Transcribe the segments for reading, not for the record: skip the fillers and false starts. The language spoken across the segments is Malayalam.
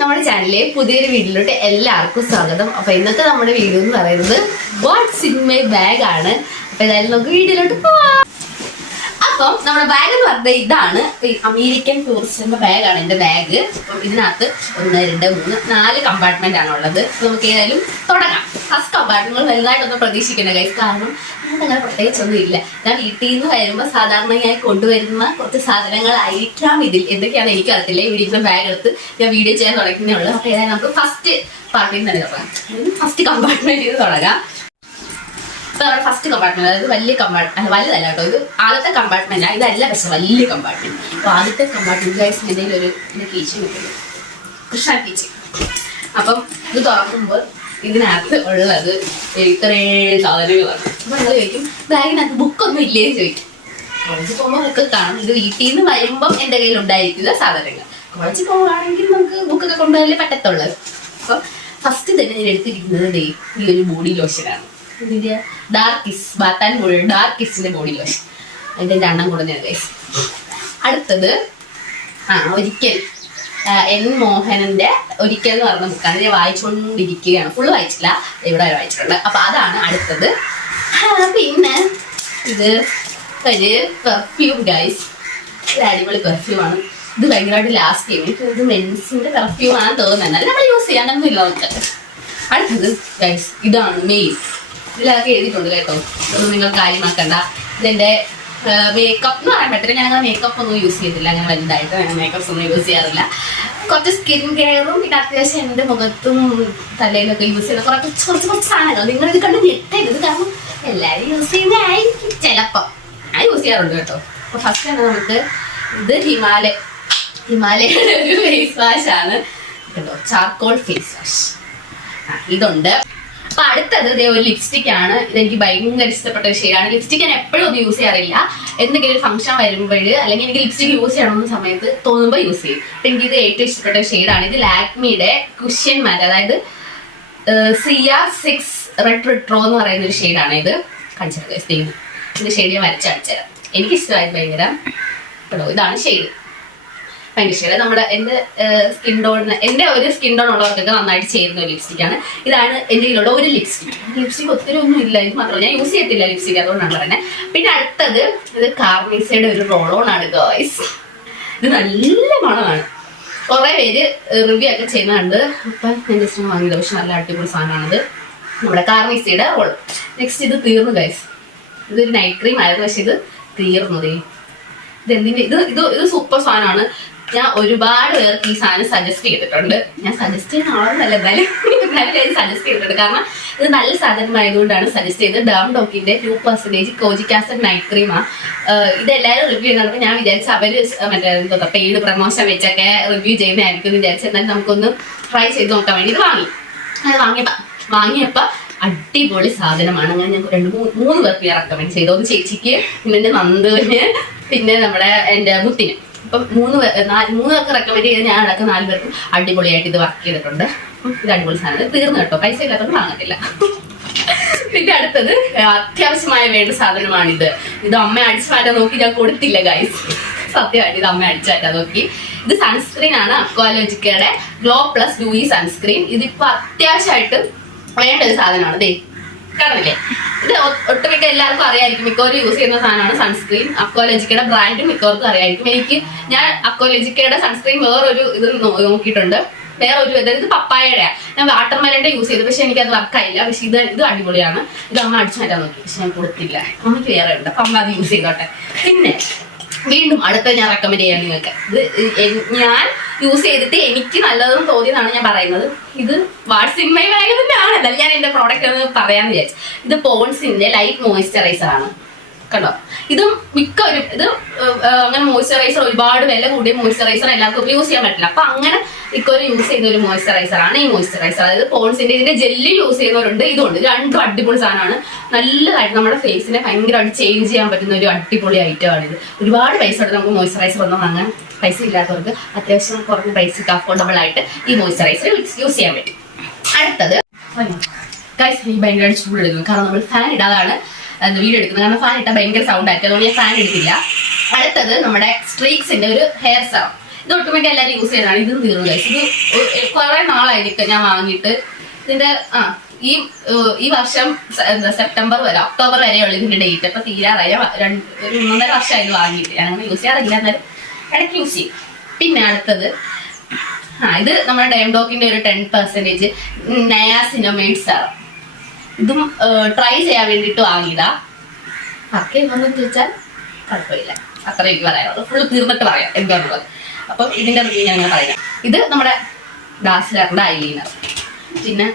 നമ്മുടെ ചാനലിലെ പുതിയൊരു വീഡിയോയിലോട്ട് എല്ലാവർക്കും സ്വാഗതം. അപ്പൊ ഇന്നത്തെ നമ്മുടെ വീഡിയോ എന്ന് പറയുന്നത് വാട്ട്സ് ഇൻ മൈ ബാഗ് ആണ്. അപ്പൊ ഏതായാലും നമുക്ക് വീഡിയോയിലോട്ട് പോവാം. അപ്പം നമ്മുടെ ബാഗ് എന്ന് പറഞ്ഞത് ഇതാണ്. അമേരിക്കൻ ടൂറിസ്റ്റിന്റെ ബാഗാണ് എന്റെ ബാഗ്. അപ്പം ഇതിനകത്ത് 1, 2, 3, 4 കമ്പാർട്ട്മെന്റ് ആണ് ഉള്ളത്. നമുക്ക് ഏതായാലും തുടങ്ങാം. ഫസ്റ്റ് കമ്പാർട്ട്മെന്റ് വലുതായിട്ടൊന്നും പ്രതീക്ഷിക്കേണ്ട ഗൈസ്, കാരണം അങ്ങനെ പ്രത്യേകിച്ചൊന്നും ഇല്ല. ഞാൻ വീട്ടിൽ നിന്ന് വരുമ്പോൾ സാധാരണയായി കൊണ്ടുവരുന്ന കുറച്ച് സാധനങ്ങളായിരിക്കാം ഇതിൽ. എന്തൊക്കെയാണ് എനിക്കറിയത്തില്ല. ഇവിടെ ഇരുന്ന ബാഗ് എടുത്ത് ഞാൻ വീഡിയോ ചെയ്യാൻ തുടങ്ങുന്നേ ഉള്ളൂ. അപ്പൊ ഏതായാലും നമുക്ക് ഫസ്റ്റ് പാർട്ടിയിൽ തന്നെ തുടങ്ങാം. ഫസ്റ്റ് കമ്പാർട്ട്മെന്റ് ചെയ്ത് തുടങ്ങാം. ഇപ്പൊ നമ്മുടെ ഫസ്റ്റ് കമ്പാർട്ട്മെന്റ്, അതായത് വലിയ കമ്പാർട്ട്മെന്റ്, വലുതല്ല കേട്ടോ, ഇത് ആദ്യത്തെ കമ്പാർട്ട്മെന്റ് ആണ്. ഇതല്ല പക്ഷെ വലിയ കമ്പാർട്ട്മെന്റ്. അപ്പൊ ആദ്യത്തെ കമ്പാർട്ട്മെന്റ് ഗൈസ് എന്തെങ്കിലും ഒരു കീച്ചൻ കിട്ടും, കൃഷ്ണ കീച്ചൻ. അപ്പം ഇത് തുറക്കുമ്പോൾ ഇതിനകത്ത് ഉള്ളത് ഇത്രയും സാധനങ്ങളാണ്. അപ്പൊ നിങ്ങൾ ചോദിക്കും ബാഗിനകത്ത് ബുക്കൊന്നും ഇല്ലേന്ന് ചോദിക്കും. കോളേജിൽ പോകുമ്പോൾ ബുക്ക് കാണും. ഇത് വീട്ടിൽ നിന്ന് വരുമ്പം എന്റെ കയ്യിൽ ഉണ്ടായിരിക്കുന്ന സാധനങ്ങൾ. കോളേജിൽ പോകുകയാണെങ്കിൽ നമുക്ക് ബുക്കൊക്കെ കൊണ്ടുപോയാലേ പറ്റത്തുള്ളൂ. അപ്പൊ ഫസ്റ്റ് തന്നെ ഞാൻ എടുത്തിരിക്കുന്നത് ഈ ഒരു ബോഡി ലോഷനാണ്. ഇതിന്റെ ഡാർക്കിസ് ബാത്താൻ ഡാർക്കിസിന്റെ ബോഡി ലോഷൻ. അതിന്റെ 2 കൂടെ ഞാൻ ഗൈസ്. അടുത്തത് ഒരിക്കൽ എൻ മോഹനന്റെ ഒരിക്കൽ എന്ന് പറഞ്ഞ ബുക്കാണ്. ഞാൻ വായിച്ചുകൊണ്ടിരിക്കുകയാണ്. ഫുള്ള് വായിച്ചില്ല, ഇവിടെ വരെ വായിച്ചിട്ടുണ്ട്. അപ്പൊ അതാണ് അടുത്തത്. പിന്നെ ഇത് ഒരു പെർഫ്യൂം ഗൈസ്. ഇത് അടിപൊളി പെർഫ്യൂമാണ്. ഇത് ഭയങ്കരമായിട്ട് ലാസ്റ്റ് ചെയ്യും. എനിക്ക് ഇത് മെൻസിന്റെ പെർഫ്യൂം ആണെന്ന് തോന്നുന്നത്. നമ്മൾ യൂസ് ചെയ്യാനൊന്നും ഇല്ല നമുക്ക്. അടുത്തത് ഗൈസ് ഇതാണ് മെയിൻ. ഇതിലൊക്കെ എഴുതിയിട്ടുണ്ട് കേട്ടോ, ഇതൊന്നും നിങ്ങൾ കാര്യമാക്കണ്ട. ഇതെന്റെ മേക്കപ്പ് എന്ന് പറയാൻ പറ്റില്ല. ഞങ്ങൾ മേക്കപ്പ് ഒന്നും യൂസ് ചെയ്തില്ല. അങ്ങനെ വലുതായിട്ട് ഞങ്ങൾ മേക്കപ്പ്സ് ഒന്നും യൂസ് ചെയ്യാറില്ല. കുറച്ച് സ്കിൻ കെയറും പിന്നെ അത്യാവശ്യം എൻ്റെ മുഖത്തും തലയിലൊക്കെ യൂസ് ചെയ്യുന്ന കുറച്ച് സാധനങ്ങൾ. നിങ്ങൾ ഇത് കണ്ട് ഞെട്ടരുത്, കാരണം എല്ലാവരും യൂസ് ചെയ്യുന്നതായിരിക്കും ചിലപ്പോൾ. ഞാൻ യൂസ് ചെയ്യാറുണ്ട് കേട്ടോ. അപ്പോൾ ഫസ്റ്റ് തന്നെ നമുക്ക് ഇത് ഹിമാലയയുടെ ഒരു ഫേസ് വാഷ് ആണ് കേട്ടോ, ചാർക്കോൾ ഫേസ് വാഷ്. ഇതുണ്ട്. അപ്പൊ അടുത്തത് ഒരു ലിപ്സ്റ്റിക് ആണ്. ഇതെനിക്ക് ഭയങ്കര ഇഷ്ടപ്പെട്ട ഒരു ഷെയ്ഡാണ്. ലിപ്സ്റ്റിക് ഞാൻ എപ്പോഴും ഒന്നും യൂസ് ചെയ്യാറില്ല. എന്തെങ്കിലും ഒരു ഫംഗ്ഷൻ വരുമ്പോൾ അല്ലെങ്കിൽ എനിക്ക് ലിപ്സ്റ്റിക് യൂസ് ചെയ്യണമെന്ന സമയത്ത് തോന്നുമ്പോൾ യൂസ് ചെയ്യും. അപ്പൊ എനിക്ക് ഇത് ഏറ്റവും ഇഷ്ടപ്പെട്ട ഷെയ്ഡാണ്. ഇത് ലാക്മിയുടെ കുഷ്യൻ മാറ്റ്, അതായത് CR6 റെഡ് റിട്രോ എന്ന് പറയുന്ന ഒരു ഷെയ്ഡാണ്. ഇത് കാണിച്ചത് ഇത് ഷെയ്ഡ് ഞാൻ വരച്ചടിച്ചുതരാം. എനിക്കിഷ്ടമായത് ഭയങ്കര കേട്ടോ. ഇതാണ് ഷെയ്ഡ്. ഭയങ്കര നമ്മുടെ എൻ്റെ സ്കിൻ ടോണിന്, എൻ്റെ ഒരു സ്കിൻ ടോൺ ഉള്ളവർക്കൊക്കെ നന്നായിട്ട് ചേരുന്ന ഒരു ലിപ്സ്റ്റിക്കാണ്. ഇതാണ് എൻ്റെ കയ്യിലുള്ള ഒരു ലിപ്സ്റ്റിക് ഒത്തിരി ഒന്നും ഇല്ല. ഇത് മാത്രമല്ല, ഞാൻ യൂസ് ചെയ്യത്തില്ല ലിപ്സ്റ്റിക്, അതുകൊണ്ടാണ് പറയുന്നത്. പിന്നെ അടുത്തത് ഇത് കാർമീസയുടെ ഒരു റോളോൺ ആണ് ഗോയ്സ്. ഇത് നല്ല മണമാണ്. കുറേ പേര് റിവ്യൂ ഒക്കെ ചെയ്യുന്നുണ്ട്. അപ്പം ഞാൻ ജസ്റ്റ് വാങ്ങിയത്, പക്ഷെ നല്ല അടിപൊളി സാധനമാണിത്. നമ്മുടെ കാർമീസയുടെ റോൾ. നെക്സ്റ്റ് ഇത് തീർന്നു ഗൈസ്. ഇതൊരു നൈറ്റ് ക്രീം ആയിരുന്നു, പക്ഷെ ഇത് തീർന്നത്. ഇതെന്തിൻ്റെ ഇത് സൂപ്പർ സാധനമാണ്. ഞാൻ ഒരുപാട് പേർക്ക് ഈ സാധനം സജസ്റ്റ് ചെയ്തിട്ടുണ്ട്. ഞാൻ സജസ്റ്റ് ചെയ്യുന്ന ആളൊന്നല്ല, എന്നാലും ഞാൻ സജസ്റ്റ് ചെയ്തിട്ടുണ്ട്. കാരണം ഇത് നല്ല സാധനമായതുകൊണ്ടാണ് സജസ്റ്റ് ചെയ്തത്. ഡാം ഡോക്കിന്റെ 2% കോജിക് ആസിഡ് നൈറ്റ് ക്രീമാണ്. ഇതെല്ലാവരും റിവ്യൂ ചെയ്യുന്നവർക്ക് ഞാൻ വിചാരിച്ച അവര് മറ്റേ പെയ്ഡ് പ്രമോഷൻ വെച്ചൊക്കെ റിവ്യൂ ചെയ്യുന്നതായിരിക്കും എന്ന് വിചാരിച്ചു. എന്നാലും നമുക്കൊന്ന് ട്രൈ ചെയ്ത് നോക്കാൻ വേണ്ടി ഇത് വാങ്ങിയപ്പോൾ അടിപൊളി സാധനമാണ്. അങ്ങനെ ഞങ്ങൾക്ക് 2-3 പേർക്ക് ഞാൻ റെക്കമെൻഡ് ചെയ്തു. ഒന്ന് ചേച്ചിക്ക്, പിന്നെ എൻ്റെ നന്ദുവിന്, പിന്നെ എൻ്റെ മുത്തിന്. ഇപ്പം 3 പേർക്ക് റെക്കമെൻഡ് ചെയ്ത് ഞാൻ അടക്കം 4 പേർക്കും അടിപൊളിയായിട്ട് ഇത് വർക്ക് ചെയ്തിട്ടുണ്ട്. ഇത് അടിപൊളി സാധനം. ഇത് തീർന്നു കേട്ടോ, പൈസ ഇല്ലാത്തതുകൊണ്ട് വാങ്ങത്തില്ല. പിന്നെ അടുത്തത് അത്യാവശ്യമായ വേണ്ട സാധനമാണിത്. ഇത് അമ്മ അടിച്ചു മാറ്റാൻ നോക്കി ഞാൻ കൊടുത്തില്ല ഗൈസ്. സത്യമായിട്ട് ഇത് അമ്മ അടിച്ചു മാറ്റാൻ നോക്കി. ഇത് സൺസ്ക്രീൻ ആണ്. അക്വാലോജിക്കയുടെ ഗ്ലോ പ്ലസ് ഡൂയി സൺസ്ക്രീൻ. ഇതിപ്പോ അത്യാവശ്യമായിട്ട് വേണ്ട ഒരു സാധനമാണ്. കാണുന്നില്ലേ? ഇത് ഒട്ടുമിക്ക എല്ലാവർക്കും അറിയായിരിക്കും. മിക്കവരും യൂസ് ചെയ്യുന്ന സാധനമാണ് സൺസ്ക്രീൻ. അക്വാലോജിക്കയുടെ ബ്രാൻഡ് മിക്കവർക്കും അറിയായിരിക്കും. ഞാൻ അക്വാലോജിക്കയുടെ സൺസ്ക്രീൻ വേറൊരു ഇത് നോക്കിയിട്ടുണ്ട്. വേറൊരു ഇത് പപ്പായയുടെ, ഞാൻ വാട്ടർമെലന്റെ യൂസ് ചെയ്തു, പക്ഷെ എനിക്കത് വർക്കായില്ല. പക്ഷെ ഇത് അടിപൊളിയാണ്. ഇത് അമ്മ അടിച്ചു മാറ്റാൻ നോക്കി, പക്ഷെ ഞാൻ കൊടുത്തില്ല. അമ്മയ്ക്ക് വേറെ ഉണ്ട്, അപ്പൊ അമ്മ അത് യൂസ് ചെയ്തോട്ടെ. പിന്നെ വീണ്ടും അടുത്ത ഞാൻ റെക്കമെൻഡ് ചെയ്യാൻ നിങ്ങൾക്ക്, ഇത് ഞാൻ യൂസ് ചെയ്തിട്ട് എനിക്ക് നല്ലതെന്ന് തോന്നിയതാണ് ഞാൻ പറയുന്നത്. ഇത് വാട്ട്സ് ഇൻ മൈ ബാഗ് തന്നെയാണ്. എന്തായാലും ഞാൻ എൻ്റെ പ്രോഡക്റ്റ് എന്ന് പറയാമെന്ന് വിചാരിച്ചു. ഇത് പോൺസിന്റെ ലൈറ്റ് മോയ്സ്ചറൈസർ ആണ് കണ്ടോ. ഇതും മിക്കവരും ഇത് അങ്ങനെ മോയ്സ്ചറൈസർ, ഒരുപാട് വില കൂടിയ മോയ്സ്ചറൈസർ എല്ലാവർക്കും യൂസ് ചെയ്യാൻ പറ്റില്ല. അപ്പൊ അങ്ങനെ മിക്കവരും യൂസ് ചെയ്യുന്ന ഒരു മോയ്സ്ചറൈസർ ആണ് ഈ മോയ്സ്ചറൈസർ. അതായത് പോൺസിന്റെ ഇതിന്റെ ജെല്ലി യൂസ് ചെയ്യുന്നവരുണ്ട്. ഇതുണ്ട്. രണ്ടും അടിപൊളി സാധനമാണ്. നല്ലതായിട്ട് നമ്മുടെ ഫേസിനെ ഭയങ്കരമായിട്ട് ചേഞ്ച് ചെയ്യാൻ പറ്റുന്ന ഒരു അടിപൊളി ഐറ്റം ആണ് ഇത്. ഒരുപാട് പൈസ കൊടുത്ത് നമുക്ക് മോയ്സ്ചറൈസർ ഒന്നും വാങ്ങാൻ പൈസ ഇല്ലാത്തവർക്ക് അത്യാവശ്യം കുറഞ്ഞ പൈസക്ക് അഫോർഡബിൾ ആയിട്ട് ഈ മോയ്സ്ചറൈസർ യൂസ് ചെയ്യാൻ പറ്റും. അടുത്തത് ഗൈസ്, എനിക്ക് ഭയങ്കരമായിട്ട് ചൂടെടുക്കുന്നു, കാരണം നമ്മൾ ഫാൻ ഇടാതാണ് വീഡിയോ എടുക്കുന്നത്. കാരണം ഫാൻ ഇട്ടാൽ ഭയങ്കര സൗണ്ട് ആയിട്ട്, അതുകൊണ്ട് ഞാൻ ഫാൻ എടുത്തില്ല. അടുത്തത് നമ്മുടെ സ്ട്രീക്സിന്റെ ഒരു ഹെയർ സെറം. ഇത് ഒട്ടുമിക്ക എല്ലാവരും യൂസ് ചെയ്യുന്നതാണ്. ഇതും തീർന്നു ഗൈസ്. ഇത് കുറെ നാളായിട്ട് ഞാൻ വാങ്ങിയിട്ട്. ഇതിന്റെ ഈ വർഷം സെപ്റ്റംബർ വരെ ഒക്ടോബർ വരെയുള്ള ഇതിന്റെ ഡേറ്റ്. അപ്പൊ തീരാറായ ഒരു 1.5 വർഷമായിട്ട് വാങ്ങിയിട്ട്. ഞാൻ അങ്ങനെ യൂസ് ചെയ്യാറില്ല, എന്നാലും ഇടയ്ക്ക് യൂസ് ചെയ്യും. പിന്നെ അടുത്തത് ഇത് നമ്മുടെ ഡെംഡോക്കിന്റെ ഒരു 10% നയാസിനമൈഡ് സെറം. ഇതും ട്രൈ ചെയ്യാൻ വേണ്ടിയിട്ട് വാങ്ങിയതാ. ഒക്കെ ഒന്നും ചോദിച്ചാൽ കുഴപ്പമില്ല, അത്ര എനിക്ക് പറയാനുള്ളൂ. ഫുള്ള് തീർന്നിട്ട് പറയാം എന്താണുള്ളത്. അപ്പം ഇതിന്റെ റിവ്യൂ ഞാൻ അങ്ങനെ പറയാം. ഇത് നമ്മുടെ ഡാസ്ലറിന്റെ ഐലൈനർ, പിന്നെ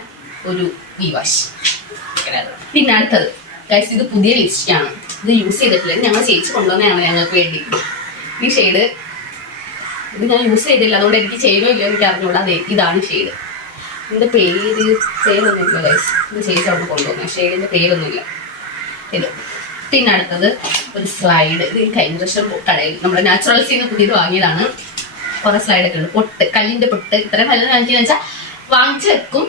ഒരു വി വാഷ്. പിന്നെ അടുത്തത് ഗൈസ്, ഇത് പുതിയ ലിപ്സ്റ്റിക് ആണ്. ഇത് യൂസ് ചെയ്തിട്ടില്ല, ഞങ്ങൾ ചേച്ചി കൊണ്ടുവന്നതാണ് ഞങ്ങൾക്ക് വേണ്ടി. ഈ ഷെയ്ഡ് ഇത് ഞാൻ യൂസ് ചെയ്തില്ല, അതുകൊണ്ട് എനിക്ക് ചെയ്യുമോ ഇല്ലയോ എനിക്ക് അറിഞ്ഞൂടാ. അതെ, ഇതാണ് ഷെയ്ഡ്. ഇതിന്റെ പേരൊന്നുമില്ല ഗൈസ്. ഇത് ചേച്ചി അവിടെ കൊണ്ടുവന്ന ഷെയ്ഡിന്റെ പേരൊന്നുമില്ല ഇത്. പിന്നെ അടുത്തത് ഒരു സ്ലൈഡ്. ഇത് കഴിഞ്ഞ വർഷം കടയിൽ നമ്മുടെ നാച്ചുറൽസിന്ന് പുതിയത് വാങ്ങിയതാണ്. കുറെ സ്ലൈഡൊക്കെ ഉണ്ട്. പൊട്ട്, കല്ലിന്റെ പൊട്ട്. ഇത്രയും വലുത് വാങ്ങിച്ചെന്ന് വെച്ചാൽ വാങ്ങിച്ചു വെക്കും,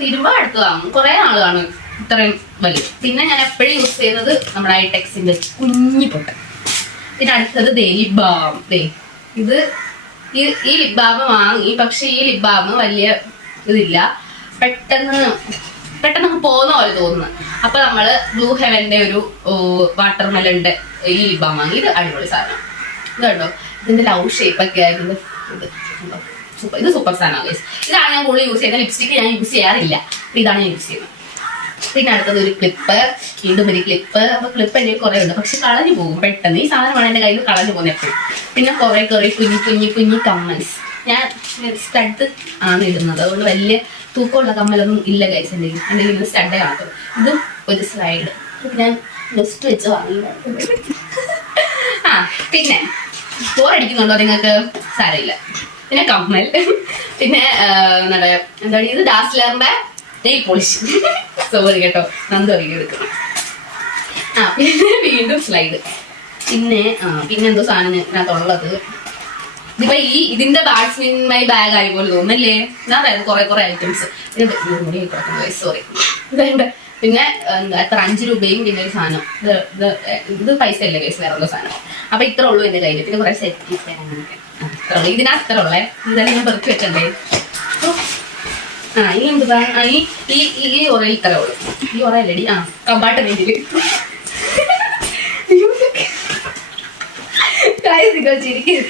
തിരുമ്പോ അടുത്ത് വാങ്ങും. കുറെ നാളാണ് ഇത്രയും വലുത്. പിന്നെ ഞാൻ എപ്പോഴും യൂസ് ചെയ്യുന്നത് നമ്മുടെ ഐടെക്സിന്റെ കുഞ്ഞി പൊട്ട്. പിന്നെ അടുത്തത് ലിപ് ബാം. ഇത് ഈ ലിപ് ബാം വാങ്ങി, പക്ഷെ ഈ ലിപ് ബാം വലിയ ഇതില്ല, പെട്ടെന്ന് പോകുന്ന പോലെ തോന്നുന്നു. അപ്പൊ നമ്മള് ബ്ലൂ ഹെവന്റെ ഒരു വാട്ടർമെലന്റെ ഈ ലിപ് ബാം വാങ്ങി. ഇത് അടിപൊളി സാധനം. ഇത് കണ്ടോ, ഇതിന്റെ ലവ് ഷേപ്പ് ഒക്കെ ആയിരുന്നു. ഇത് സൂപ്പർ സാധനമാണ്. ഇതാണ് ഞാൻ കൂടുതൽ യൂസ് ചെയ്യുന്നത്. ലിപ്സ്റ്റിക് ഞാൻ യൂസ് ചെയ്യാറില്ല, ഇതാണ് ഞാൻ യൂസ് ചെയ്യുന്നത്. പിന്നെ അടുത്തത് ഒരു ക്ലിപ്പ്, വീണ്ടും ഒരു ക്ലിപ്പ്. അപ്പൊ ക്ലിപ്പ് എനിക്ക് കുറെ ഉണ്ട്, പക്ഷെ കളഞ്ഞു പോകും പെട്ടെന്ന്. ഈ സാധനമാണ് എന്റെ കയ്യിൽ നിന്ന് കളഞ്ഞു പോകുന്നത് എപ്പോഴും. പിന്നെ കുറെ കുഞ്ഞി കമ്മൽസ്. ഞാൻ സ്റ്റഡ് ആണ് ഇടുന്നത്, അതുകൊണ്ട് വലിയ തൂക്കമുള്ള കമ്മലൊന്നും ഇല്ല ഗൈസ്. എൻ്റെ കയ്യിൽ സ്റ്റഡേ കാണത്തുള്ളൂ. ഇതും ഒരു സ്ലൈഡ് ഞാൻ ജസ്റ്റ് വെച്ച് വാങ്ങി. പിന്നെ ബോറടിക്കുന്നുണ്ടോ നിങ്ങൾക്ക്? സാരമില്ല. പിന്നെ കമ്മൽ. പിന്നെ എന്താണ് ഇത് ഡാസ്ലറിന്റെ നെയിൽ പോളിഷ്. സോറി കേട്ടോ, നന്ദി എടുക്കണം. പിന്നെ വീണ്ടും സ്ലൈഡ്. പിന്നെ എന്തോ സാധനം ഇതിനകത്തുള്ളത്. ഇതിപ്പോ ഇതിന്റെ ബാറ്റ്സ്മിൻ മൈ ബാഗ് ആയി പോലെ തോന്നുന്നല്ലേ? ഞാൻ പറയാം കുറെ ഐറ്റംസ്. സോറി ഇതുണ്ട്. പിന്നെ എത്ര 5 രൂപയും. പിന്നെ ഒരു സാധനം, ഇത് പൈസ അല്ലേ കേസ്, വേറെ ഉള്ള സാധനം. അപ്പൊ ഇത്ര ഉള്ളൂ എന്റെ കയ്യിൽ. പിന്നെ കുറെ സെറ്റ് അങ്ങനെയൊക്കെ ഇത്ര ഉള്ളു. ഇതിനകത്ത് ഇത്ര ഉള്ളേ. ഇതെല്ലാം ഞാൻ പെറുക്കി വെക്കണ്ടേ. ഈ എന്തുവാ, ഈ ഒറയിൽ ഇത്ര ഉള്ളു. ഈ ഒറയല്ലടി, കമ്പാട്ട വേണ്ടിയില് ചിരിക്കും.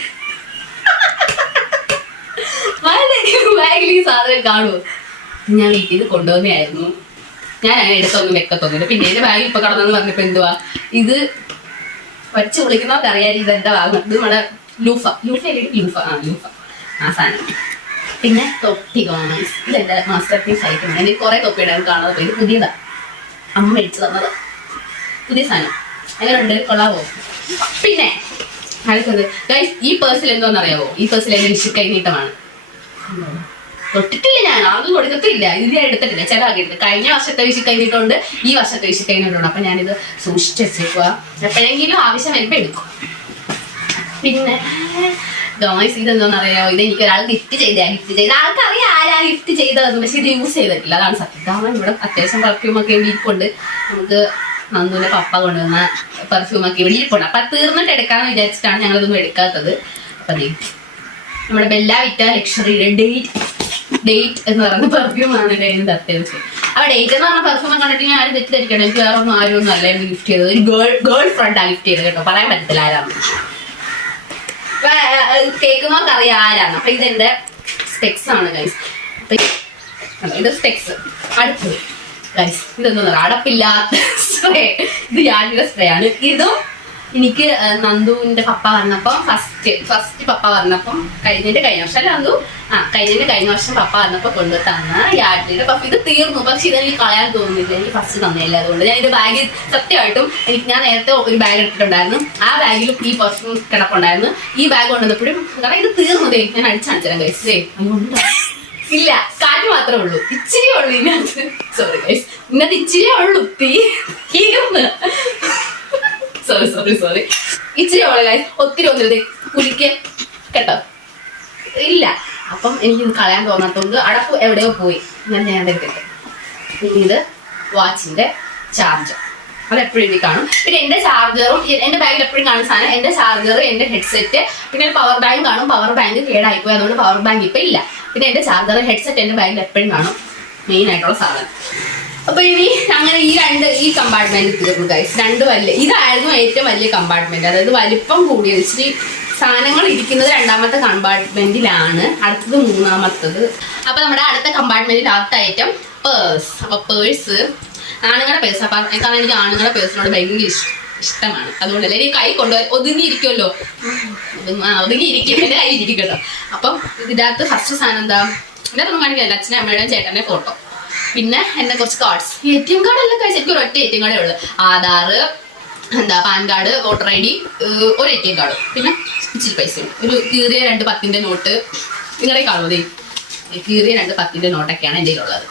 ബാഗിൽ ഈ സാധനം കാണുമോ? ഞാൻ വീട്ടിൽ നിന്ന് കൊണ്ടുവന്നതായിരുന്നു. ഞാൻ അങ്ങനെ എടുത്തൊന്നും വെക്കത്തൊന്നുമില്ല. പിന്നെ എന്റെ ബാഗിൽ ഇപ്പൊ കടന്നെന്ന് പറഞ്ഞപ്പോ എന്തുവാ ഇത് വച്ച് വിളിക്കുന്നവർക്ക് അറിയാൻ ഇതെന്താ വാങ്ങുന്നത്. ഇത് നമ്മുടെ ലൂഫ ആ സാധനം. പിന്നെ തൊപ്പി കാണാം. ഇതെന്റെ മാസ്റ്റർ പീസ് ആയിട്ടാണ്. എനിക്ക് കുറെ തൊപ്പി ഇടാൻ കാണാതെ. ഇത് പുതിയതാ, അമ്മ മേടിച്ചു തന്നത് പുതിയ സാധനം. എങ്ങനെയുണ്ട്, കൊള്ളാവോ? പിന്നെ അടുത്തത് ഗൈസ്, ഈ പേഴ്സിൽ എന്തോന്നറിയാവോ? ഈ പേഴ്സിൽ എന്റെ വിഷുക്കൈ നീട്ടമാണ്. തൊട്ടിട്ടില്ല, ഞാൻ ആദ്യം കൊടുക്കത്തില്ല. ഇത് ഞാൻ എടുത്തിട്ടില്ല, ചിലവാക്കിയിട്ടില്ല. കഴിഞ്ഞ വർഷത്തെ വിഷുക്കൈ നീട്ടമുണ്ട്, ഈ വർഷത്തെ വിഷുക്കൈ നീട്ടമുണ്ട്. അപ്പൊ ഞാനിത് സൂക്ഷിച്ച് വെച്ചേക്കുക, എപ്പോഴെങ്കിലും ആവശ്യം വരുമ്പോ എടുക്കും. പിന്നെ ഗോയ്സ്, ഇതെന്തോന്നറിയാമോ? ഇത് എനിക്ക് ഒരാൾ ഗിഫ്റ്റ് ചെയ്ത ആൾക്കറിയാം ആരാ ഗിഫ്റ്റ് ചെയ്തതെന്ന്. പക്ഷെ ഇത് യൂസ് ചെയ്തിട്ടില്ല, അതാണ് സത്യം. കാരണം ഇവിടെ അത്യാവശ്യം പെർഫ്യൂമൊക്കെ ഇരിപ്പുണ്ട്. നമുക്ക് നന്ദുവിന്റെ പപ്പ കൊണ്ടുവന്ന പെർഫ്യൂമൊക്കെ ഇവിടെ ഇരിപ്പുണ്ട്. അപ്പൊ തീർന്നിട്ട് എടുക്കാന്ന് വിചാരിച്ചിട്ടാണ് ഞങ്ങളിതൊന്നും എടുക്കാത്തത്. അപ്പൊ നമ്മുടെ ബെല്ല വിറ്റ ലക്ഷറിയുടെ ഡേറ്റ് എന്ന് പറയുന്ന പെർഫ്യൂമാണ് എൻ്റെ കയ്യിൽ അത്യാവശ്യം. ആ ഡേറ്റ് എന്ന് പറഞ്ഞ പെർഫ്യൂം കണ്ടിട്ട് ഞാൻ ആരും തെറ്റിദ്ധരിക്കണം. എനിക്ക് വേറെ ഒന്നും അല്ല എനിക്ക് ഗിഫ്റ്റ് ചെയ്തത്. ഒരു ഗേൾ ഫ്രണ്ടാണ് ഗിഫ്റ്റ് ചെയ്തത് കേട്ടോ, പറയാൻ പറ്റത്തില്ല ആരാണ്. കേൾക്കുന്നവർക്ക് അറിയാം ആരാണ്. അപ്പൊ ഇതെന്റെ സ്പെക്സ് ആണ് ഗൈസ്. ഇത് സ്പെക്സ്. അടുത്തത് ഗൈസ്, ഇതൊന്നും അടപ്പില്ലാത്ത സ്പ്രേ. ഇത് യാജിയുടെ സ്പ്രേ ആണ്. ഇതും എനിക്ക് നന്ദുവിന്റെ പപ്പ വന്നപ്പം ഫസ്റ്റ് പപ്പ വന്നപ്പം കഴിഞ്ഞ വർഷം നന്ദു കഴിഞ്ഞ വർഷം പപ്പ വന്നപ്പോ കൊണ്ടു തന്ന യാജിയുടെ പപ്പ. ഇത് തീർന്നു, പക്ഷെ ഇതെനിക്ക് കളയാൻ തോന്നുന്നില്ല. എനിക്ക് ഫസ്റ്റ് തന്നില്ല, അതുകൊണ്ട് ഞാൻ ഇത് ബാഗിൽ സത്യമായിട്ടും ഞാൻ നേരത്തെ ഒരു ബാഗ് എടുത്തിട്ടുണ്ടായിരുന്നു. ആ ബാഗിൽ ഈ പെർഫ്യൂം കിടപ്പുണ്ടായിരുന്നു. ഈ ബാഗ് കൊണ്ടുവന്നപ്പോഴും കാരണം ഇത് തീർന്നതേ. ഞാൻ അടിച്ചാണ് ഗൈസ്. ഇല്ല, കാറ്റ് മാത്രമേ ഉള്ളൂ, ഇച്ചിരി ഉള്ളൂ ഇതിനകത്ത്. സോറി ഗൈസ്, ഇന്നത്തെ ഇച്ചിരിയേ ഉള്ളൂ. തീർന്ന് സോറി ഇച്ചിരി ഉള്ളു ഗൈസ്, ഒത്തിരി ഒന്നിരുതേ കുലിക്ക് കേട്ടോ. ഇല്ല, അപ്പം എനിക്കിത് കളയാൻ തോന്നാത്തതുകൊണ്ട് അടപ്പ് എവിടെയോ പോയി. ഞാൻ എടുക്കട്ടെ. പിന്നെ ഇത് വാച്ചിന്റെ ചാർജർ. അത് എപ്പോഴും ഇതിൽ കാണും. പിന്നെ എന്റെ ചാർജറും എന്റെ ബാഗിൽ എപ്പോഴും കാണുന്ന സാധനം എന്റെ ചാർജർ, എന്റെ ഹെഡ്സെറ്റ്, പിന്നെ ഒരു പവർ ബാങ്ക് കാണും. പവർ ബാങ്ക് കേടായിപ്പോയി, അതുകൊണ്ട് പവർ ബാങ്ക് ഇപ്പൊ ഇല്ല. പിന്നെ എന്റെ ചാർജർ, ഹെഡ്സെറ്റ് എന്റെ ബാഗിൽ എപ്പോഴും കാണും, മെയിൻ ആയിട്ടുള്ള സാധനം. അപ്പൊ ഇനി അങ്ങനെ ഈ കമ്പാർട്ട്മെന്റ് തീർന്നു ഗൈസ്. ഇതായിരുന്നു ഏറ്റവും വലിയ കമ്പാർട്ട്മെന്റ്, അതായത് വലിപ്പം കൂടിയത്. ഇച്ചിരി സാധനങ്ങൾ ഇരിക്കുന്നത് രണ്ടാമത്തെ കമ്പാർട്ട്മെന്റിലാണ്, അടുത്തത് മൂന്നാമത്തത്. അപ്പൊ നമ്മുടെ അടുത്ത കമ്പാർട്ട്മെന്റിൽ അടുത്ത ഐറ്റം പേഴ്സ്. അപ്പൊ പേഴ്സ് ആണുങ്ങളുടെ പേഴ്സ്. അപ്പൊ കാരണം എനിക്ക് ആണുങ്ങളുടെ പേഴ്സിനോട് ഭയങ്കര ഇഷ്ടമാണ്, അതുകൊണ്ടല്ലേ എനിക്ക് കൈ കൊണ്ടുപോയി ഒതുങ്ങിയിരിക്കുമല്ലോ, ഒതുങ്ങിയിരിക്കും, എന്റെ കൈ ഇരിക്കും കേട്ടോ. അപ്പം ഇതിനകത്ത് ഫസ്റ്റ് സാധനം എന്താ, ഇതിനകത്തൊന്നും കാണിക്കില്ല, അച്ഛനും അമ്മയുടെയും ചേട്ടൻ്റെ ഫോട്ടോ, പിന്നെ എന്റെ കുറച്ച് കാർഡ്സ്. ATM കാർഡ് എല്ലാം കഴിച്ചു, എനിക്ക് ഒരു ഒറ്റ ATM കാർഡേ ഉള്ളു. Aadhaar, pan card, voter ID, ഒരു ATM കാർഡ്, പിന്നെ ഇച്ചിരി പൈസയുണ്ട്, ഒരു കീറിയ 2 10 നോട്ട്. നിങ്ങളുടെ കാണുമോ, കീറിയ 2 10 നോട്ടൊക്കെയാണ് എൻ്റെ കയ്യിലുള്ളത്.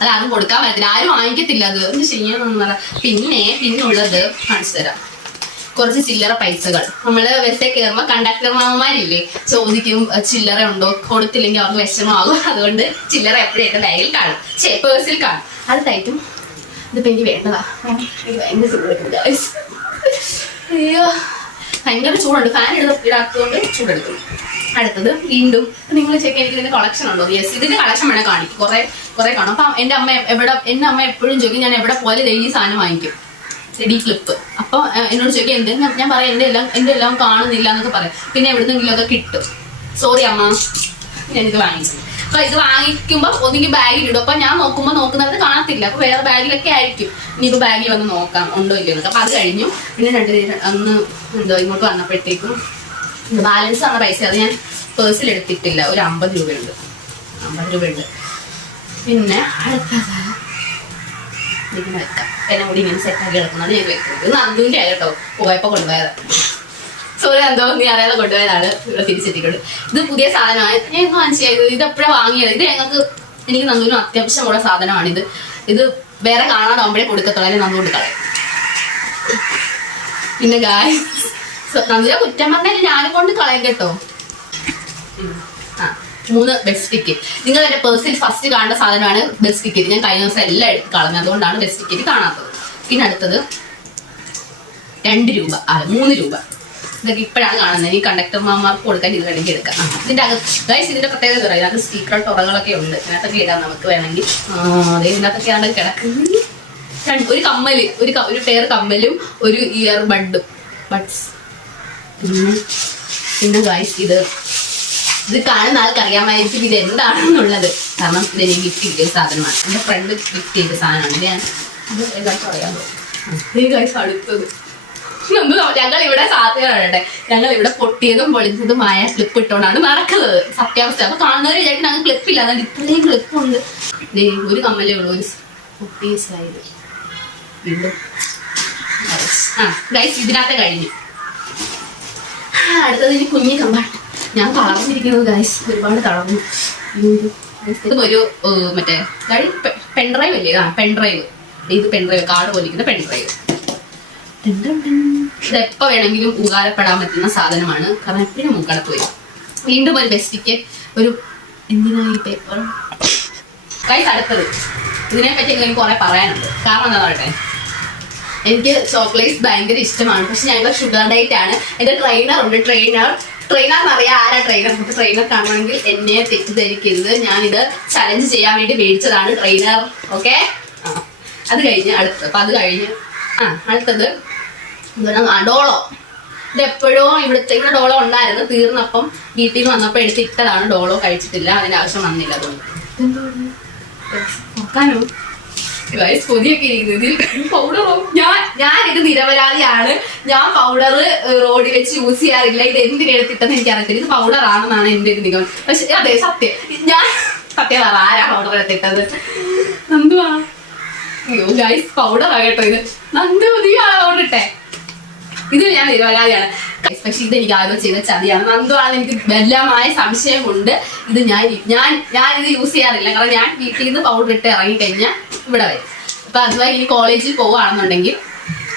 അത് ആരും കൊടുക്കാൻ പറ്റത്തില്ല, ആരും വാങ്ങിക്കത്തില്ല, അത് ഒന്ന് ചെയ്യാന്നൊന്നും പറയാം. പിന്നുള്ളത് കാണിച്ചു തരാം, കുറച്ച് ചില്ലറ പൈസകൾ. നമ്മള് ബസ്സിൽ കയറുമ്പോൾ കണ്ടക്ടർ മാമന്മാരില്ലേ ചോദിക്കും ചില്ലറ ഉണ്ടോ, കൊടുത്തില്ലെങ്കിൽ അവർക്ക് വിഷമമാകും, അതുകൊണ്ട് ചില്ലറ എപ്പോഴും എന്റെ ബാഗിൽ കാണും, പേഴ്സിൽ കാണും. അടുത്തായിട്ടും ഇതിപ്പോ എനിക്ക് വേണ്ടതാ, ഭയങ്കര ചൂടെടുക്കും. അയ്യോ ഭയങ്കര ചൂടുണ്ട്, ഫാൻ ഇടാത്തതുകൊണ്ട് ചൂടെടുക്കും. അടുത്തത് വീണ്ടും നിങ്ങൾ ചെക്ക്, എനിക്ക് ഇതിന്റെ കളക്ഷൻ ഉണ്ടോ? യെസ്, ഇതിന്റെ കളക്ഷൻ വേണേൽ കാണിക്കും, കുറെ കാണും. അപ്പൊ എന്റെ അമ്മ എപ്പോഴും ചോദിക്കും, ഞാൻ എവിടെ പോലെ ഈ സാധനം വാങ്ങിക്കും, ഡി ക്ലിപ്പ്. അപ്പൊ എന്നോട് ചോദിക്കും എന്ത്, ഞാൻ പറയാം എന്റെ എല്ലാം കാണുന്നില്ല എന്നൊക്കെ പറയാം. പിന്നെ എവിടുന്നെങ്കിലും ഒക്കെ കിട്ടും. സോറി അമ്മ, ഞാനിത് വാങ്ങിച്ചു. അപ്പൊ ഇത് വാങ്ങിക്കുമ്പോ ഒന്നെങ്കിൽ ബാഗിൽ ഇടും. അപ്പൊ ഞാൻ നോക്കുന്നത് കാണത്തില്ല, അപ്പൊ വേറെ ബാഗിലൊക്കെ ആയിരിക്കും. ഇനിയിപ്പോ ബാഗിൽ വന്ന് നോക്കാം ഉണ്ടോ ഇല്ലയോ എന്നൊക്കെ. അപ്പൊ അത് കഴിഞ്ഞു. പിന്നെ അന്ന് ഇങ്ങോട്ട് വന്നപ്പോഴത്തേക്കും ബാലൻസ് തന്ന പൈസ അത് ഞാൻ പേഴ്സിൽ എടുത്തിട്ടില്ല, ഒരു 50 രൂപയുണ്ട്. പിന്നെ അടുത്തത് ഇങ്ങനെ വെക്കാം, എന്നെ കൂടി ഇങ്ങനെ സെറ്റാക്കി കിടക്കുന്നത് ഞാൻ വെക്കുന്നത്. ഇത് നന്ദുവിൻ്റെ കേട്ടോ, പോയപ്പോ കൊണ്ടുപോയത്. സോറി നന്ദു, നീ അറിയാതെ കൊണ്ടുപോയതാണ്, ഇവിടെ തിരിച്ചെത്തിക്കൊണ്ട്. ഇത് പുതിയ സാധനമാണ്, ഞാൻ ഇന്ന് മനസ്സിലായത്. ഇത് എപ്പോഴാണ് വാങ്ങിയത്? ഇത് എനിക്ക് നന്ദുവിനും അത്യാവശ്യമുള്ള സാധനമാണിത്. ഇത് വേറെ കാണാതാവുമ്പോഴേ കൊടുക്കത്തുള്ളൂ, അതിന് നന്ദു കൊണ്ട് കളയും. പിന്നെ നന്ദുവിനെ കുറ്റം പറഞ്ഞാൽ ഞാനും കൊണ്ട് കളയും കേട്ടോ. 3 ബെസ്റ്റ് ടിക്കറ്റ്. നിങ്ങൾ എന്റെ പേഴ്സിൽ ഫസ്റ്റ് കാണുന്ന സാധനമാണ് ബെസ്റ്റ് ടിക്കറ്റ്. ഞാൻ കഴിഞ്ഞ ദിവസം എല്ലാം എടുത്ത് കളഞ്ഞു, അതുകൊണ്ടാണ് ബെസ്റ്റ് ടിക്കറ്റ് കാണാത്തത്. പിന്നെ അടുത്തത് 2 രൂപ, 3 രൂപ. ഇതൊക്കെ ഇപ്പോഴാണ് കാണുന്നത്. ഈ കണ്ടക്ടർ മാമാർക്ക് കൊടുക്കാൻ ഇത് വേണമെങ്കിൽ എടുക്കാം. ഇതിന്റെ ഇതിന്റെ പ്രത്യേകത പറയാം, ഇതിനകത്ത് സീക്രട്ട് തുറകളൊക്കെ ഉണ്ട്, ഇതിനകത്തൊക്കെ ഇടാം നമുക്ക് വേണമെങ്കിൽ. അതെ, ഇതിനകത്തൊക്കെയാണ് കിടക്കുന്നത്. ഒരു കമ്മല്, ഒരു പെയർ കമ്മലും ഒരു ഇയർ ബഡ്സ്. പിന്നെ ഗൈസ് ഇത് കാണുന്ന ആൾക്ക് അറിയാമായിരിക്കും ഇത് എന്താണെന്നുള്ളത്, കാരണം ഇതെനിക്ക് ഗിഫ്റ്റ് ചെയ്ത സാധനമാണ്. എൻ്റെ ഫ്രണ്ട് ഗിഫ്റ്റ് ചെയ്ത സാധനമാണ്. ഞാൻ ഇത് എല്ലാവർക്കും അറിയാമോ? ഗൈസ് അടുത്തത് ഞങ്ങൾ ഇവിടെ സാധ്യതകളുണ്ട്. ഞങ്ങൾ ഇവിടെ പൊട്ടിയതും പൊളിച്ചതുമായ ക്ലിപ്പ് ഇട്ടോണ്ടാണ് നടക്കുന്നത്, സത്യാവസ്ഥ. അപ്പൊ കാണുന്നവർ വിചാരിക്കും ഞങ്ങൾ ക്ലിപ്പില്ല, അതുകൊണ്ട് ഇത്രയും ക്ലിപ്പുണ്ട്. ഒരു കമ്മലേ ഉള്ളൂ, ഒരു പൊട്ടിയ സ്ലൈഡ്. വീണ്ടും ഗൈസ് ഇതിനകത്ത് കഴിഞ്ഞു. അടുത്തത് ഇനി കുഞ്ഞി കമ്പാർട്ട്. ഞാൻ തളർന്നിരിക്കുന്നത് ഗൈസ്, ഒരുപാട് തളർന്നു. ഒരു മറ്റേ പെൺഡ്രൈവ് അല്ലേ? പെൺഡ്രൈവ്. ഇത് പെൺഡ്രൈവ്, കാർഡ് പോലിരിക്കുന്ന പെൺഡ്രൈവ്. ഇത് എപ്പോൾ വേണമെങ്കിലും ഉപകാരപ്പെടാൻ പറ്റുന്ന സാധനമാണ്, കാരണം എപ്പോഴും മുക്കടത്ത് വരും. വീണ്ടും ഒരു ബെസ്റ്റ് ടിക്കറ്റ്. എന്തിനാണ് ഈ പേപ്പർ ഗൈസ്? അടുത്തത് ഇതിനെ പറ്റി എനിക്ക് കുറെ പറയാനുണ്ട്. കാരണം എന്താ പറയട്ടെ, എനിക്ക് ചോക്ലേറ്റ്സ് ഭയങ്കര ഇഷ്ടമാണ്. പക്ഷെ ഞങ്ങൾ ഷുഗർ ഡയറ്റ് ആണ്. എൻ്റെ ട്രെയിനർ ഉണ്ട്, ട്രെയിനർ എന്നറിയാം ആരാ ട്രെയിനർ. നമുക്ക് ട്രെയിനർ കാണുവാണെങ്കിൽ എന്നെ തെറ്റിദ്ധരിക്കരുത്, ഞാനിത് ചലഞ്ച് ചെയ്യാൻ വേണ്ടി മേടിച്ചതാണ് ട്രെയിനർ. ഓക്കെ, അത് കഴിഞ്ഞ് അടുത്തത് ഡോളോ. ഇത് എപ്പോഴോ ഇവിടെ ഡോളോ ഉണ്ടായിരുന്നു, തീർന്നപ്പം വീട്ടിൽ നിന്ന് വന്നപ്പോൾ എടുത്തിട്ടതാണ്. ഡോളോ കഴിച്ചിട്ടില്ല, അതിൻ്റെ ആവശ്യം വന്നില്ല. അതുകൊണ്ട് നോക്കാനോ പൊതിയൊക്കെ ഇരിക്കുന്നത് പൗഡറോ? ഞാനിത് നിരപരാധിയാണ്. ഞാൻ പൗഡർ റോഡിൽ വെച്ച് യൂസ് ചെയ്യാറില്ല. ഇത് എന്തിനെടുത്തിട്ടെന്ന് എനിക്കറിയത്തില്ല. ഇത് പൗഡർ ആണെന്നാണ് എൻ്റെ ഒരു നിഗമനം. പക്ഷെ അതെ, ഞാൻ സത്യം പറ, ആരാ പൗഡർ എടുത്തിട്ടത്? നന്ദുവാ. അയ്യോ ഗൈസ്, പൗഡറാ കേട്ടോ ഇത്. നന്ദു നീയാണ് പൗഡർ ഇട്ടേ. ഇത് ഞാൻ നിരപരാധിയാണ്. പക്ഷെ ഇത് എനിക്ക് ആരോ ചെയ്ത ചതിയാണ്. നന്ദുവാണെന്ന് എനിക്ക് ബലമായ സംശയമുണ്ട്. ഇത് ഞാനിത് യൂസ് ചെയ്യാറില്ല, കാരണം ഞാൻ വീട്ടിൽ നിന്ന് പൗഡർ ഇട്ട് ഇറങ്ങിക്കഴിഞ്ഞാൽ ഇവിടെ വരും. അപ്പൊ അതുമായി ഇനി കോളേജിൽ പോവുകയാണെന്നുണ്ടെങ്കിൽ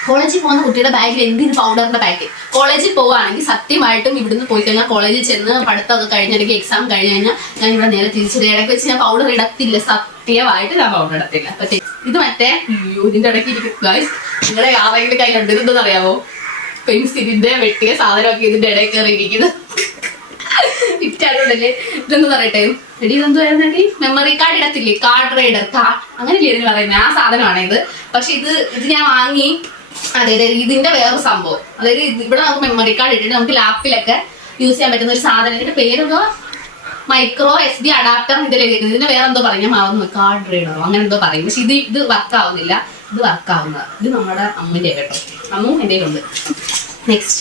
കോളേജിൽ പോകുന്ന കുട്ടിയുടെ ബാഗിൽ എന്തിന് പൗഡറിന്റെ പാക്കറ്റ്? കോളേജിൽ പോവുകയാണെങ്കിൽ സത്യമായിട്ടും ഇവിടുന്ന് പോയി കഴിഞ്ഞാൽ കോളേജിൽ ചെന്ന് പഠിത്തമൊക്കെ കഴിഞ്ഞിടയ്ക്ക് എക്സാം കഴിഞ്ഞ് കഴിഞ്ഞാൽ ഞാൻ ഇവിടെ നേരെ തിരിച്ചിട്ട് ഇടയ്ക്ക് വെച്ച് ഞാൻ പൗഡർ ഇടത്തില്ല. സത്യമായിട്ട് ഞാൻ പൗഡർ ഇടത്തില്ല. പക്ഷേ ഇത് മറ്റേ ഇതിന്റെ ഇടയ്ക്ക് ഇരിക്കും ഗൈസ്. നിങ്ങളെ ആരെങ്കിലും കയ്യിലുണ്ട് ഇതെന്തെന്ന് അറിയാമോ? പെൻസിലിന്റെ വെട്ടിയ സാധനമൊക്കെ ഇതിന്റെ ഇടയിൽ കയറി ഇരിക്കുന്നത് ഇറ്റാലുണ്ടല്ലേ. ഇതെന്ന് പറയട്ടെ എടി, ഇതെന്തുവായിരുന്നെടി? മെമ്മറി കാർഡ് ഇടത്തില്ലേ, കാർഡ് റൈഡർ അങ്ങനെയല്ലേ ഇതിന് പറയുന്നത്? ആ സാധനമാണ് ഇത്. പക്ഷെ ഇത് ഞാൻ വാങ്ങി. അതായത് ഇതിന്റെ വേറൊരു സംഭവം, അതായത് ഇവിടെ നമുക്ക് മെമ്മറി കാർഡ് ഇട്ടിട്ട് നമുക്ക് ലാപ്പിലൊക്കെ യൂസ് ചെയ്യാൻ പറ്റുന്ന ഒരു സാധനത്തിന്റെ പേരെന്തോ മൈക്രോ SD അഡാപ്റ്റർ ഇതിലേക്ക് ഇരിക്കുന്നത്. ഇതിന് വേറെ എന്തോ പറഞ്ഞാൽ മറന്നു, കാർഡ് റീഡറോ അങ്ങനെ എന്തോ പറയും. പക്ഷെ ഇത് വർക്ക് ആവുന്നില്ല. ഇത് വർക്ക് ആവുന്നത് ഇത് നമ്മുടെ അമ്മന്റെ കേട്ടോ. അമ്മും എൻ്റെ ഉണ്ട്. നെക്സ്റ്റ്,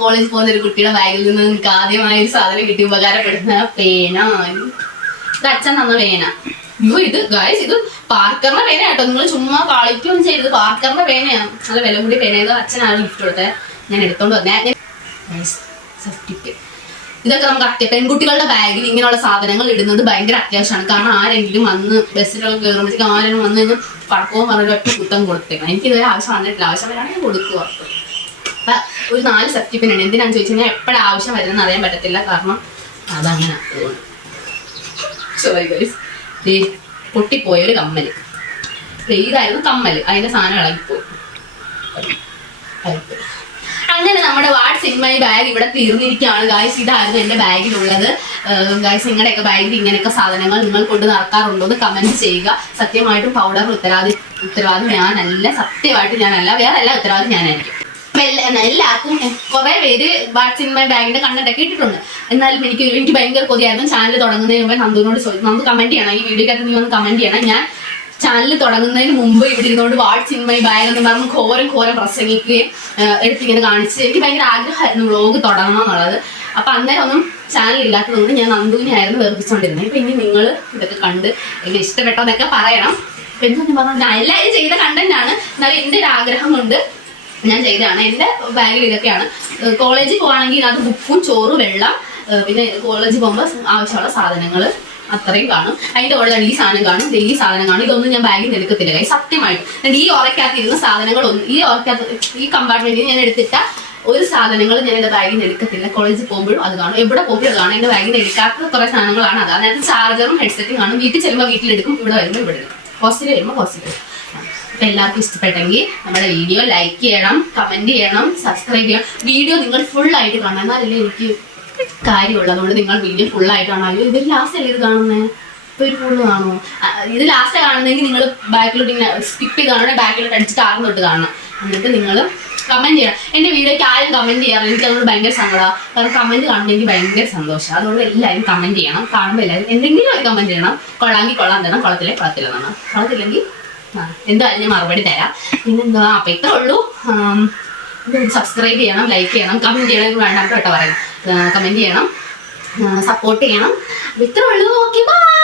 കോളേജിൽ പോകുന്ന ഒരു കുട്ടിയുടെ ബാഗിൽ നിന്ന് നിങ്ങൾക്ക് ആദ്യമായ ഒരു സാധനം കിട്ടി ഉപകാരപ്പെടുന്ന പേന. ഇത് അച്ഛൻ തന്ന പേന. ഇത് ഗൈസ്, ഇത് പാർക്കറിന്റെ പേന കേട്ടോ. നിങ്ങൾ ചുമ്മാ ക്വാളിറ്റി ഒന്നും ചെയ്തത്. പാർക്കറിന്റെ പേനയാണ്, നല്ല വില കൂടി പേന. ഇത് അച്ഛനാണ് ഗിഫ്റ്റ് കൊടുത്തത്. ഞാൻ എടുത്തോണ്ട് വന്നേ. ഇതൊക്കെ നമുക്ക് പെൺകുട്ടികളുടെ ബാഗിൽ ഇങ്ങനെയുള്ള സാധനങ്ങൾ ഇടുന്നത് ഭയങ്കര അത്യാവശ്യമാണ്. കാരണം ആരെങ്കിലും വന്ന് ബസ്സിലൊക്കെ കയറുമ്പോഴത്തേക്ക് ആരെങ്കിലും വന്ന് കഴിഞ്ഞാൽ പടക്കവും പറഞ്ഞ ഒറ്റ കുത്തം കൊടുത്തേക്കണം. എനിക്ക് ഇതുവരെ ആവശ്യം വന്നിട്ടില്ല. ആവശ്യം വരാണെങ്കിൽ കൊടുക്കുക. അപ്പൊ ഒരു 4 സേഫ്റ്റി പിൻ ഉണ്ട്. എന്തിനാന്ന് ചോദിച്ചു കഴിഞ്ഞാൽ എപ്പോഴും ആവശ്യം വരുന്നതെന്ന് അറിയാൻ പറ്റത്തില്ല. കാരണം അതങ്ങനെ സോറി ഗൈസ്. പൊട്ടിപ്പോയൊരു കമ്മല്. ഇതായിരുന്നു കമ്മല്. അതിന്റെ സാധനം ഇളകിപ്പോയി. അങ്ങനെ നമ്മുടെ വാട്ട്സ് ഇൻ മൈ ബാഗ് ഇവിടെ തീർന്നിരിക്കുകയാണ് ഗായ്സ്. ഇതായിരുന്നു എൻ്റെ ബാഗിലുള്ളത്. ഗായ്സ്, നിങ്ങളുടെയൊക്കെ ബാഗിൽ ഇങ്ങനെയൊക്കെ സാധനങ്ങൾ നിങ്ങൾ കൊണ്ട് നടക്കാറുണ്ടോ എന്ന് കമന്റ് ചെയ്യുക. സത്യമായിട്ടും പൗഡർ ഉത്തരവാദി ഞാനല്ല. സത്യമായിട്ട് ഞാനല്ല. വേറെ എല്ലാ ഉത്തരവാദി ഞാനായിരിക്കും. അപ്പൊ എല്ലാവർക്കും കുറെ പേര് വാട്ട്സ് ഇൻ മൈ ബാഗിന്റെ കണ്ടന്റ് ഒക്കെ ഇട്ടിട്ടുണ്ട്. എന്നാലും എനിക്ക് ഭയങ്കര കൊതിയായിരുന്നു. ചാനൽ തുടങ്ങുന്നതിന് മുമ്പേ നന്ദുവിനോട് ചോദിച്ചു, നമുക്ക് കമന്റ് ചെയ്യണം, ഈ വീഡിയോക്കകത്ത് നീ ഒന്ന് കമന്റ് ചെയ്യണം. ഞാൻ ചാനൽ തുടങ്ങുന്നതിന് മുമ്പ് ഇവിടെ ഇരുന്നുകൊണ്ട് വാട്ട്സ് ഇൻ മൈ ബാഗ് എന്ന് പറഞ്ഞ് ഘോരം പ്രസംഗിക്കുകയും എടുത്തിങ്ങനെ കാണിച്ച് എനിക്ക് ഭയങ്കര ആഗ്രഹമായിരുന്നു വ്ളോഗ് തുടങ്ങണം എന്നുള്ളത്. അപ്പൊ അന്നേരം ഒന്നും ചാനൽ ഇല്ലാത്തതുകൊണ്ട് ഞാൻ നന്ദുവിനെയായിരുന്നു വെറുപ്പിച്ചുകൊണ്ടിരുന്നത്. ഇപ്പൊ ഇനി നിങ്ങൾ ഇതൊക്കെ കണ്ട് എനിക്ക് ഇഷ്ടപ്പെട്ടോ എന്നൊക്കെ പറയണം. എന്തൊന്നും പറഞ്ഞു, ഞാൻ എല്ലാവരും ചെയ്ത കണ്ടന്റ് ആണ്. എന്നാലും എൻ്റെ ഒരു ആഗ്രഹം കൊണ്ട് ഞാൻ ചെയ്തതാണ്. എൻ്റെ ബാഗിൽ ഇതൊക്കെയാണ്. കോളേജിൽ പോവാണെങ്കിൽ ഇതിനകത്ത് ബുക്കും ചോറ് വെള്ളം പിന്നെ കോളേജിൽ പോകുമ്പോൾ ആവശ്യമുള്ള സാധനങ്ങൾ അത്രയും കാണും. അതിന്റെ കൂടെ ഈ സാധനം കാണും, ഈ സാധനം കാണും. ഇതൊന്നും ഞാൻ ബാഗിൽ നിന്ന് എടുക്കത്തില്ല. സത്യമായിട്ടും ഈ ഉറക്കകത്തിരുന്ന സാധനങ്ങളൊന്നും ഈ കമ്പാർട്ട്മെന്റിൽ ഞാൻ എടുത്തിട്ട ഒരു സാധനങ്ങൾ ഞാൻ എൻ്റെ ബാഗിൽ നിന്ന് എടുക്കത്തില്ല. കോളേജിൽ പോകുമ്പോഴും അത് കാണും, എവിടെ പോകുമ്പോഴും കാണും. എൻ്റെ ബാഗിൽ നിന്ന് എടുക്കാത്ത കുറെ സാധനങ്ങളാണ് അത്. അതായത് ചാർജറും ഹെഡ്സെറ്റും കാണും. വീട്ടിൽ ചെല്ലുമ്പോൾ വീട്ടിലെടുക്കും, ഇവിടെ വരുമ്പോൾ ഇവിടെ എടുക്കും, ഹോസ്റ്റലിൽ വരുമ്പോൾ ഹോസ്റ്റലിൽ. അപ്പൊ എല്ലാവർക്കും ഇഷ്ടപ്പെട്ടെങ്കിൽ നമ്മുടെ വീഡിയോ ലൈക്ക് ചെയ്യണം, കമന്റ് ചെയ്യണം, സബ്സ്ക്രൈബ് ചെയ്യണം. വീഡിയോ നിങ്ങൾ ഫുൾ ആയിട്ട് കാണണം, എന്നാലല്ലേ എനിക്ക് കാര്യമുള്ളത്. അതുകൊണ്ട് നിങ്ങൾ വീഡിയോ ഫുൾ ആയിട്ട് കാണാം. ഇത് ലാസ്റ്റ് അല്ലേ ഇത് കാണുന്നത്? ഇപ്പൊ ഒരു ഫുള്ള് കാണുമോ? ഇത് ലാസ്റ്റ് കാണുന്നെങ്കിൽ നിങ്ങൾ ബാക്കിലോട്ട് ഇങ്ങനെ സ്കിപ്പ് ചെയ്ത് കാണണേ, ബാക്കിലോട്ട് അടിച്ചിട്ട് ആറും തൊട്ട് കാണണം. എന്നിട്ട് നിങ്ങൾ കമന്റ് ചെയ്യണം. എൻ്റെ വീഡിയോയ്ക്ക് ആരും കമന്റ് ചെയ്യാറ് എനിക്ക് അതുകൊണ്ട് ഭയങ്കര സങ്കടമാണ്. കാരണം കമന്റ് കാണുമ്പോൾ എനിക്ക് ഭയങ്കര സന്തോഷം. അതുകൊണ്ട് എല്ലാവരും കമന്റ് ചെയ്യണം. കാണുമ്പോൾ എല്ലാവരും എന്തെങ്കിലും ഒരു കമന്റ് ചെയ്യണം. കൊള്ളാമെങ്കിൽ കൊള്ളാൻ തരണം, കുളത്തിലെ കുളത്തിലെന്നാണ്. കുളത്തില്ലെങ്കിൽ എന്തായാലും ഞാൻ മറുപടി തരാം. പിന്നെന്താ, അപ്പൊ ഇത്രേ ഉള്ളൂ. സബ്സ്ക്രൈബ് ചെയ്യണം, ലൈക്ക് ചെയ്യണം, കമന്റ് ചെയ്യണം. വേണ്ടാം കേട്ടോ പറയാം. കമന്റ് ചെയ്യണം, സപ്പോർട്ട് ചെയ്യണം. ഇത്രേ ഉള്ളൂ. Okay, by.